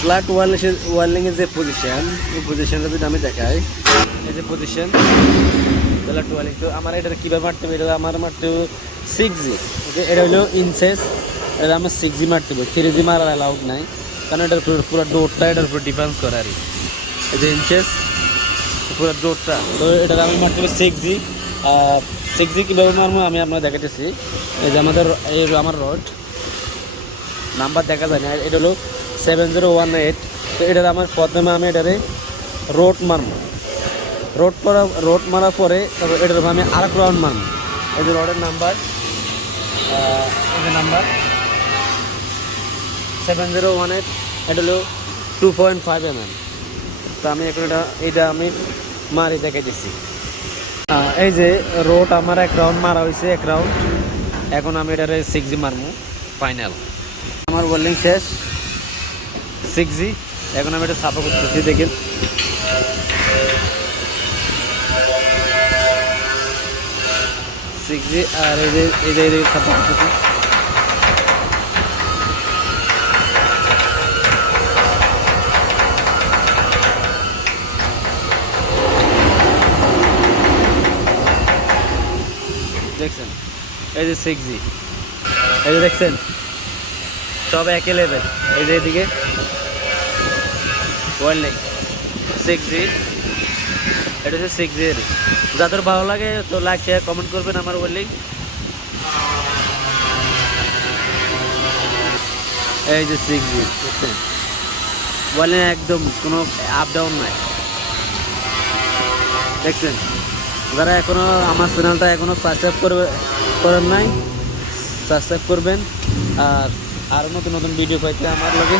Flat ওয়েল্ডিংয়ের যে position, এই পজিশনটা যদি আমি দেখাই, এই যে পজিশন ফ্ল্যাট ওয়েল্ডিং, তো আমার এটা কীভাবে মারতে হবে, এটা আমার মারতে হবে 6G। ওকে, এটা হলো ইনচেস, এটা আমার 6G মারতে হবে, 3G মারার অ্যালাউড নাই, কারণ এটার পুরো ডোরটা এটার উপর ডিফেন্স করে আর কি। এই যে ইনচেস পুরো ডোরটা, তো এটা আমি মারতে হবে 6G। 6G কীভাবে মারবো আমি আপনার দেখাতেছি। এই যে এই আমার রড নাম্বার দেখা যায় না, এটা হলো 7018। তো এটার আমার প্রথমে আমি এটারে রোড মারবো, রোড মারার পরে তারপর এটার আমি আরেক রাউন্ড মারবো। এই যে রডের নাম্বার, এই যে নাম্বার 7018, এটা হলো 2.5 mm। তো আমি এখন এটা আমি মারি দেখে দিচ্ছি। এই যে রোড আমার এক রাউন্ড মারা হয়েছে, এক রাউন্ড। এখন আমি এটারে 6G মারবো ফাইনাল। আমার ওয়েল্ডিং শেষ 6G। এখন আমি এটা সাফা করতেছি, দেখেন। আর এই যে সাফা করতেছি। দেখছেন এই যে 6G, এই যে দেখছেন সব একই লেভেল। এই যে এদিকে ওয়েল্ডিং 6G, এটা হচ্ছে 6G এর। যাদের ভালো লাগে তো লাইক শেয়ার কমেন্ট করবেন আমার ওয়েল্ডিং। এই যে 6G দেখছেন, ওয়েল্ডিং একদম কোনো আপ ডাউন নাই, দেখছেন। যারা এখনো আমার চ্যানেলটা এখনো সাবস্ক্রাইব করেন নাই, সাবস্ক্রাইব করবেন। আর আরও নতুন নতুন ভিডিও পাইতে আমার লগে